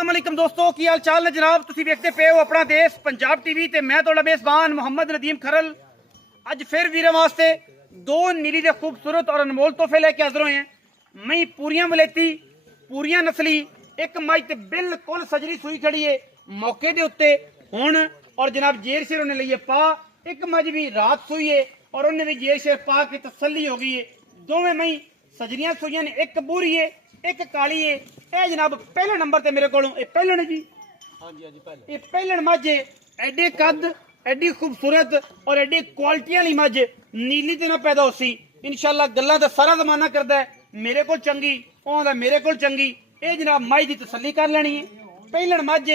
अस्सलामुअलैकुम दोस्तों की हाल चाल ने जनाब तुसी देखते पे हो अपना देश पंजाब टीवी ते मैं तुहाडा मेज़बान मोहम्मद नदीम खरल अज फिर वीरां वास्ते दो नीली दे खूबसूरत और अनमोल तोहफे लेके हाजिर होए हैं। मई पूरियां वलेती पूरियां नस्ली एक मई ते बिल्कुल सजरी सूई खड़ी है मौके दे उत्ते हुण और जनाब जेर शेर उन्हें लईए पा एक मज भी रात सूई है और उन्हें भी जेर शेर पा के तसल्ली हो गई है। दोवें मई सजरियां सूइयां ने एक बूरी है एक काली है। ए जनाब पहले नंबर ते मेरे को पहले ने जी हाँ जी पहले ये पहले मज एडे कद एडी खूबसूरत और एडी क्वालिटी वाली मज नीली ते ना पैदा हो सी इंशाल्लाह गल्लां दा सारा जमाना करदा है मेरे को चंगी ओंदा मेरे को चंगी। ए जनाब मज दी तसल्ली कर लेनी है। पहले मज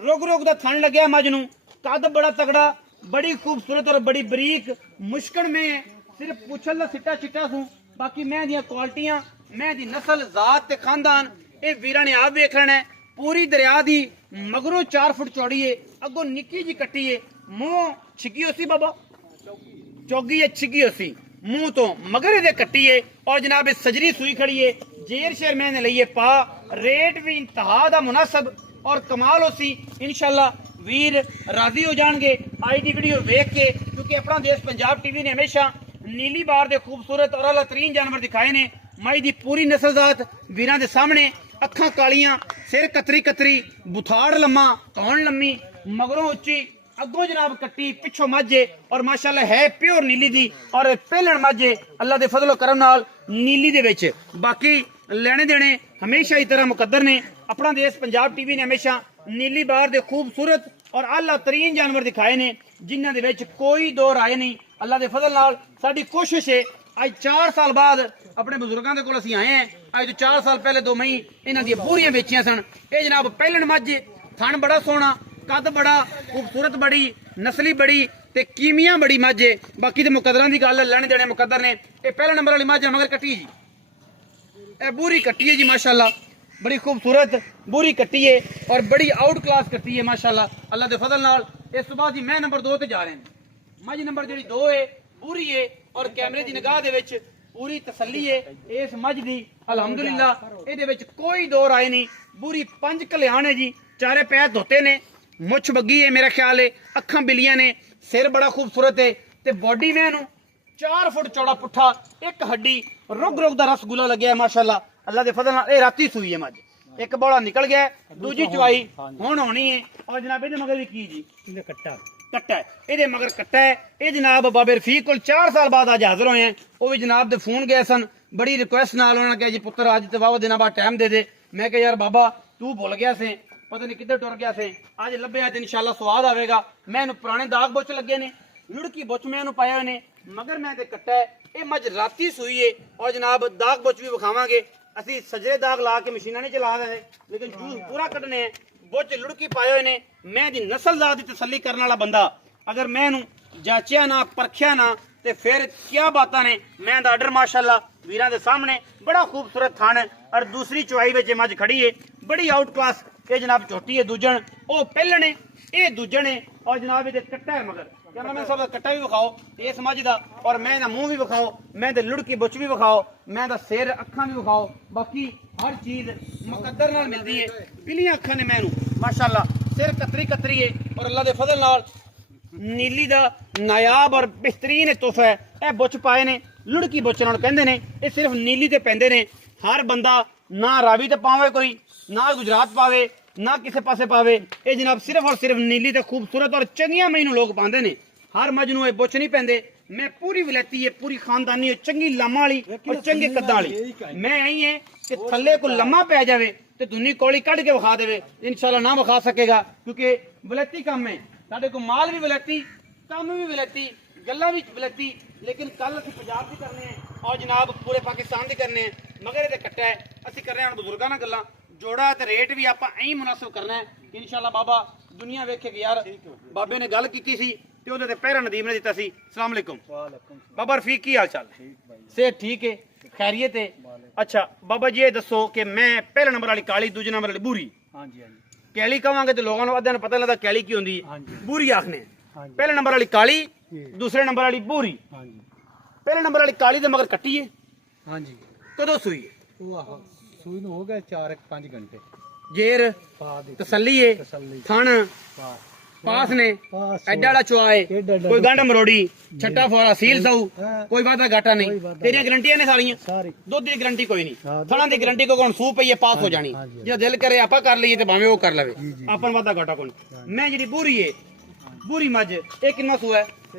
रोग रोग दा थन लग्या मज नूं कद बड़ा तगड़ा बड़ी खूबसूरत और बड़ी बरीक मुश्किल में सिर्फ पुछल दा सिट्टा चिट्टा सूं बाकी मैं दियां क्वालिटियां मैं दी नस्ल जात ते खानदान ये वीरां ने आप वेख लेना है। पूरी दरिया दी मगरों 4 फुट चौड़ी है अगों निक्की जी कट्टी है मुंह छिकी होसी बाबा चौगी है छिकी होसी मुंह तो मगर दे कट्टी है और जनाब सजरी सूई खड़ी है जेर शेर मैंने लईए पा रेट भी इंतहा दा मुनासब और कमाल होसी इंशाल्लाह वीर राजी हो जाएंगे आई डी वीडियो वेख के क्योंकि अपना देश पंजाब टीवी ने हमेशा नीली बार दे खूबसूरत और अला तरीन जानवर दिखाए ने। मई दी पूरी नस्ल जात वीरां दे सामने अखां कालियां सिर कतरी कतरी बुथाड़ लम्मा कौन लम्मी मगरों उच्ची अगों जनाब कट्टी पिछों मझे और माशाल्लाह है प्योर नीली दी और पहलण मझे अल्लाह दे फजलो करम नाल नीली दे विच बाकी लेने देने हमेशा ही तरह मुकद्दर ने। अपना देश पंजाब टीवी ने हमेशा नीली बार दे खूबसूरत और आला तरीन जानवर दिखाए ने जिन्हां दे विच कोई दो राय नहीं। अल्लाह दे फजल नाल साडी कोशिश है आज 4 साल बाद अपने बुजुर्गों के कोल असीं आए हैं। आज तो 4 साल पहले 2 मई इन्हां दी बूरियां बेचियां सन। ये जनाब पहलन मझ थन बड़ा सोहना कद बड़ा खूबसूरत बड़ी नस्ली बड़ी ते कीमियां बड़ी मझ है। बाकी तो मुकद्दरां दी गल लेने देने मुकद्दर ने। ये पहले नंबर वाली मझ मगर कट्टी जी ए बूरी कट्टी है जी माशाल्लाह बड़ी खूबसूरत बूरी कट्टी है और बड़ी आउट क्लास कट्टी है माशाल्लाह अल्लाह दे फजल नाल। इस तो बाद जी मैं नंबर 2 ते जा रहे हैं। मझ नंबर जी 2 है बूरी है और कैमरे की निगाह दे विच पूरी तसल्ली है इस मझ दी अल्हम्दुलिल्लाह इहदे विच कोई दो राय नहीं। बूरी 5 कल्याण है जी चारे पैर धोते ने मुछ बग्गी है मेरा ख्याल है अखां बिलियां ने सिर बड़ा खूबसूरत है ते बॉडी में 4 फुट चौड़ा पुट्ठा एक हड्डी रुग रुग दा रसगुल्ला लगे है माशाल्लाह अल्लाह दे फजल नाल। राती सूई है मझ एक बौड़ा निकल गया दूजी चवाई हुण होनी है और जनाब इहदे मगर भी की जी कट्टा कट्टा है ये मगर कट्टा है। ये जनाब बाबे रफीक को 4 साल बाद अज हाजिर होए हैं। वो भी जनाब दे फोन गए सन बड़ी रिक्वेस्ट नाल उन्होंने कहा जी पुत्र अज तो वाह दिन बाद टाइम दे दे। मैं कहा यार बाबा तू भुल गया से पता नहीं किधर टुर गया से अज लभ्या तो इंशाल्लाह स्वाद आवेगा। मैं पुराने दाग बुच लगे ने लुड़की बुच मैं पाया ने मगर मैं ते कट्टा है। ये मझ राती सूई है और जनाब दाग बुच भी विखावांगे असी सजरे दाग ला के मशीना नहीं चला देने लेकिन जूस पूरा कटने हैं बुच लुड़की पाए हुए ने। मैं दी नस्ल जात दी तसल्ली करने वाला बंदा अगर मैं जांचिया ना परखिया ना ते फिर क्या बात ने। मैं दा आर्डर माशाल्लाह वीरां दे सामने बड़ा खूबसूरत थान और दूसरी चुवाई विच मझ खड़ी है बड़ी आउट क्लास। ये जनाब छोटी है दूजन ओ पहले ने ये दूजन है और जनाब ये कट्टा है मगर कैमरामैन साहब कट्टा भी विखाओ इस मझ दा और मैं दा मुंह भी विखाओ मैं दे लुड़की बुच भी विखाओ मैं दा सिर अखां भी विखाओ बाकी हर चीज मुकद्दर नाल मिलदी है। पिलियां अखां ने मैनू माशाल्लाह सिर कतरी कतरी है और अल्लाह दे फजल नाल नीली दा नायाब और बेहतरीन तोहफा है। ए बुच पाए ने लुड़की बुच नाल कहंदे ने ये सिर्फ नीली ते पैंदे ने। हर बंदा ना रावी ते पावे कोई ना गुजरात पावे ना किसी पासे पावे ये जनाब सिर्फ और सिर्फ नीली ते खूबसूरत और चंगियां मई नूं लोग पांदे ने। हर मझ नूं बुच नहीं पैंदे। मैं पूरी वलैती है पूरी खानदानी है चंगी लम्मा वाली और चंगे कद्दां वाली। मैं यही है कि थल्ले को लम्मा पै जावे ते धुनी कौड़ी कढ़ के विखा देवे इंशाल्लाह ना विखा सकेगा क्योंकि वलैती कम है साडे को माल भी वलैती कम भी वलैती गल्लां भी वलैती लेकिन कल असीं पंजाब दी करने हैं और जनाब पूरे पाकिस्तान दी करने हैं मगर ये कट्टा है असीं कर रहे हैं बुजुर्गों नाल गल्लां जोड़ा ते रेट भी आपां ऐं मुनासिब करना है इंशाल्लाह। बाबा दुनिया वेखे कि यार बाबे ने गल कीती सी ते ओहदे ते पहरा नदीम ने दित्ता सी। अस्सलाम वालेकुम बाबा रफीक की हाल चाल सेहत ठीक है खैरियत है। अच्छा बाबा जी ये दसो कि मैं पहले नंबर वाली काली दूजे नंबर वाली बूरी कैली कहांगे तो लोगों को अद्धा पता लगता कैली की होंगी बूरी आखने पहले नंबर वाली काली दूसरे नंबर वाली बूरी। पहले नंबर वाली काली तो मगर कट्टी है कदों सूई है सूई हो गए 4-5 घंटे जेर तसल्ली है थन पास ने एडा वाला चुआए कोई गंढ मरोड़ी छट्टा फोरा सील साऊ कोई वादा घाटा नहीं तेरिया गारंटियां ने सारियां दुध की गारंटी कोई नहीं थना की गारंटी को कौन सूप पई है पास हो जानी जो दिल करे आपा कर लईए ते भावे वो कर लवे अपन वादा घाटा कोई मैं जी बूरी है बूरी मझ ये किन्ना सूआ है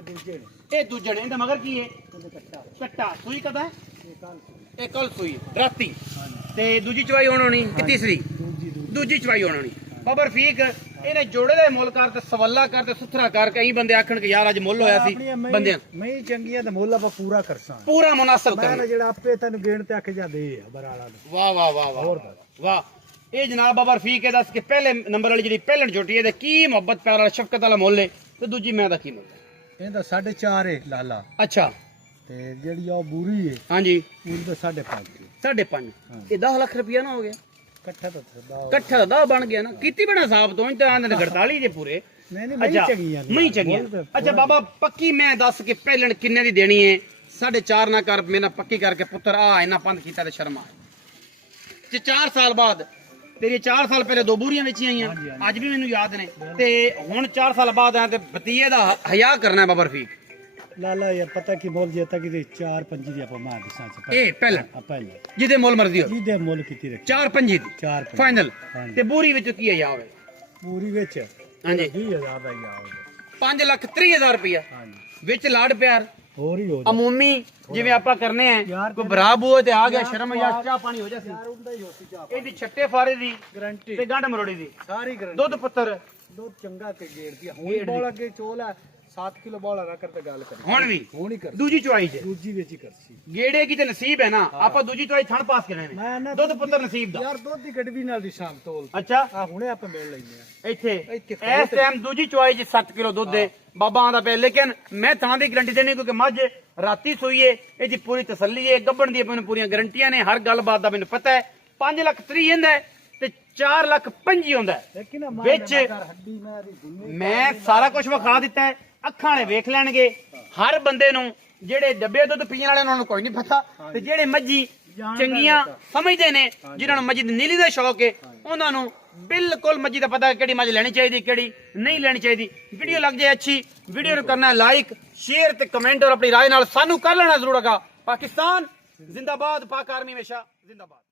ये दूजे ने मगर की है कट्टा सूई कदा है कल सूई राती ते दूजी चवाई होनी कि तीसरी दूजी चवाई होनी बाबा रफीक ਇਹਨੇ ਜੋੜੇ ਦੇ ਮੁੱਲ ਕਰ ਤੇ ਸਵੱਲਾ ਕਰ ਤੇ ਸੁਥਰਾ ਕਰ ਕਈ ਬੰਦੇ ਆਖਣ ਕਿ ਯਾਰ ਅੱਜ ਮੁੱਲ ਹੋਇਆ ਸੀ ਬੰਦਿਆਂ ਮੈਂ ਚੰਗੀਆਂ ਤੇ ਮੁੱਲ ਆਪਾਂ ਪੂਰਾ ਕਰਸਾਂ ਪੂਰਾ ਮੁਨਾਸਬ ਕਰਨਾ ਮੈਂ ਜਿਹੜਾ ਆਪੇ ਤੈਨੂੰ ਗੇਣ ਤੇ ਆਖ ਜਾ ਦੇ ਬਰਾਲਾ ਨੂੰ ਵਾਹ ਵਾਹ ਵਾਹ ਵਾਹ ਵਾਹ ਇਹ ਜਨਾਬ ਬਾਬਾ ਰਫੀਕ ਇਹ ਦੱਸ ਕੇ ਪਹਿਲੇ ਨੰਬਰ ਵਾਲੀ ਜਿਹੜੀ ਪਹਿਲਣ ਝੋਟੀ ਇਹਦੇ ਕੀ ਮੁਹੱਬਤ ਪਿਆਰ ਵਾਲਾ ਸ਼ਫਕਤ ਵਾਲਾ ਮੁੱਲ ਹੈ ਤੇ ਦੂਜੀ ਮੈਂ ਦਾ ਕੀ ਮੁੱਲ ਇਹਦਾ 4.5 ਹੈ ਲਾਲਾ ਅੱਛਾ ਤੇ ਜਿਹੜੀ ਉਹ ਬੂਰੀ ਹੈ ਹਾਂਜੀ ਉਹਦਾ 5.5 5.5 ਇਹ 10 ਲੱਖ ਰੁਪਇਆ ਨਾ ਹੋ ਗਿਆ ਇਕੱਠਾ ਦਾ ਬਣ ਗਿਆ ਨਾ ਕੀਤੀ ਬਣਾ ਸਾਹਿਬ ਤੋਂ ਤਾਂ ਆਂਦੇ 48 ਜੇ ਪੂਰੇ ਨਹੀਂ ਨਹੀਂ ਮੈਂ ਚੰਗੀਆਂ ਨਹੀਂ ਚੰਗੀਆਂ ਅੱਛਾ ਬਾਬਾ ਪੱਕੀ ਮੈਂ ਦੱਸ ਕੇ ਪਹਿਲਣ ਕਿੰਨੇ ਦੀ ਦੇਣੀ ਹੈ 4.5 ਨਾ ਕਰ ਮੇਰਾ ਪੱਕੀ ਕਰਕੇ ਪੁੱਤਰ ਆ ਇਹਨਾਂ ਪੰਦ ਕੀਤਾ ਤੇ ਸ਼ਰਮ ਆ ਤੇ 4 ਸਾਲ ਬਾਅਦ ਤੇਰੀ 4 ਸਾਲ ਪਹਿਲੇ ਦੋ ਬੂਰੀਆਂ ਵੇਚੀਆਂ ਆਈਆਂ ਅੱਜ ਵੀ ਮੈਨੂੰ ਯਾਦ ਨੇ ਤੇ ਹੁਣ 4 ਸਾਲ ਬਾਅਦ ਆ ਤੇ ਬਤੀਏ ਦਾ ਹਯਾ ਕਰਨਾ ਬਾਬਾ ਰਫੀਕ ਲਾਲਾ ਯਾਰ ਪਤਾ ਕੀ ਮੁੱਲ ਜੇ ਤੱਕ ਦੇ 4-5 ਦੀ ਆਪਾਂ ਮਾਰ ਦਿਸਾਂ ਚ ਇਹ ਪਹਿਲਾਂ ਪਹਿਲਾਂ ਜਿਹਦੇ ਮੁੱਲ ਮਰਜ਼ੀ ਹੋ ਜਿਹਦੇ ਮੁੱਲ ਕੀਤੀ ਰੱਖੀ 4-5 ਦੀ 4 ਫਾਈਨਲ ਤੇ ਬੂਰੀ ਵਿੱਚ ਕੀ ਹੈ ਯਾਵੇ ਪੂਰੀ ਵਿੱਚ ਹਾਂਜੀ 20000 ਦਾ ਯਾਰ 5,30,000 ਰੁਪਇਆ ਹਾਂਜੀ ਵਿੱਚ ਲਾੜ ਪਿਆਰ ਹੋਰ ਹੀ ਹੋ ਅਮੂਮੀ ਜਿਵੇਂ ਆਪਾਂ ਕਰਨੇ ਆ ਕੋਈ ਬਰਾਬ ਹੋਏ ਤੇ ਆ ਗਿਆ ਸ਼ਰਮ ਜਾਂ ਚਾਹ ਪਾਣੀ ਹੋ ਜਾਸੀ ਯਾਰ ਹੁੰਦਾ ਹੀ ਹੋਸੀ ਚਾਹ ਇਹਦੀ ਛੱਟੇ ਫਾਰੇ ਦੀ ਗਾਰੰਟੀ ਤੇ ਗੰਢ ਮਰੋੜੀ ਦੀ ਸਾਰੀ ਗਾਰੰਟੀ ਦੁੱਧ ਪੁੱਤਰ ਦੁੱਧ ਚੰਗਾ ਤੇ ਗੇੜ ਦੀ ਹੁਣ ਬੋਲ ਅੱਗੇ ਚੋਲ ਹੈ 7 ਕਿਲੋ ਬੋਲਾ ਨਾ ਕਰ ਤੇ ਗੱਲ ਕਰੀ ਹੁਣ ਵੀ ਹੁਣ ਹੀ ਕਰ ਦੂਜੀ ਚੁਆਈ ਚ ਦੂਜੀ ਵਿੱਚ ਹੀ ਕਰਸੀ ਗੇੜੇ ਕੀ ਤੇ ਨਸੀਬ ਹੈ ਨਾ ਆਪਾਂ ਦੂਜੀ ਚੁਆਈ ਥਣ ਪਾਸ ਕਰਨੇ ਨੇ ਦੁੱਧ ਪੁੱਤਰ ਨਸੀਬ ਦਾ ਯਾਰ ਦੁੱਧ ਦੀ ਗੜਵੀ ਨਾਲ ਦੀ ਸ਼ਾਮ ਤੋਲ ਅੱਛਾ ਆ ਹੁਣੇ ਆਪਾਂ ਮਿਲ ਲੈਨੇ ਆ ਇੱਥੇ ਇਸ ਟਾਈਮ ਦੂਜੀ ਚੁਆਈ ਚ 7 ਕਿਲੋ ਦੁੱਧ ਹੈ ਬਾਬਾ ਆਂਦਾ ਪਿਆ ਲੇਕਿਨ ਮੈਂ ਥਾਂ ਦੀ ਗਰੰਟੀ ਦੇਣੀ ਕਿਉਂਕਿ ਮੱਝ ਰਾਤੀ ਸੂਈ ਏ ਇਹਦੀ ਪੂਰੀ ਤਸੱਲੀ ਏ ਗੱਬਣ ਦੀ ਮੈਨੂੰ ਪੂਰੀਆਂ ਗਰੰਟੀਆਂ ਨੇ ਹਰ ਗੱਲਬਾਤ ਦਾ ਮੈਨੂੰ ਪਤਾ ਹੈ 5,30,000 ਹੁੰਦਾ ਤੇ 4,25,000 ਹੁੰਦਾ ਵਿੱਚ ਮੈਂ ਸਾਰਾ ਕੁਝ ਵਿਖਾ ਦਿੱਤਾ ਹੈ ਅੱਖਾਂ ਵਾਲੇ ਵੇਖ ਲੈਣਗੇ ਹਰ ਬੰਦੇ ਨੂੰ ਜਿਹੜੇ ਡੱਬੇ ਦੁੱਧ ਪੀਣ ਵਾਲੇ ਉਹਨਾਂ ਨੂੰ ਕੋਈ ਨਹੀਂ ਪਤਾ ਤੇ ਜਿਹੜੇ ਮੱਝੀ ਚੰਗੀਆਂ ਸਮਝਦੇ ਨੇ ਜਿਨ੍ਹਾਂ ਨੂੰ ਮੱਝੀ ਦੀ ਨੀਲੀ ਦਾ ਸ਼ੌਕ ਹੈ ਉਹਨਾਂ ਨੂੰ ਬਿਲਕੁਲ ਮੱਝੀ ਦਾ ਪਤਾ ਕਿਹੜੀ ਮੱਝ ਲੈਣੀ ਚਾਹੀਦੀ ਕਿਹੜੀ ਨਹੀਂ ਲੈਣੀ ਚਾਹੀਦੀ ਵੀਡੀਓ ਲੱਗ ਜਾਏ ਅੱਛੀ ਵੀਡੀਓ ਨੂੰ ਕਰਨਾ ਲਾਈਕ ਸ਼ੇਅਰ ਤੇ ਕਮੈਂਟ ਔਰ ਆਪਣੀ ਰਾਏ ਨਾਲ ਸਾਨੂੰ ਕਰ ਲੈਣਾ ਜ਼ਰੂਰ ਆਗਾ ਪਾਕਿਸਤਾਨ ਜ਼ਿੰਦਾਬਾਦ ਪਾਕ ਆਰਮੀ ਹਮੇਸ਼ਾ ਜ਼ਿੰਦਾਬਾਦ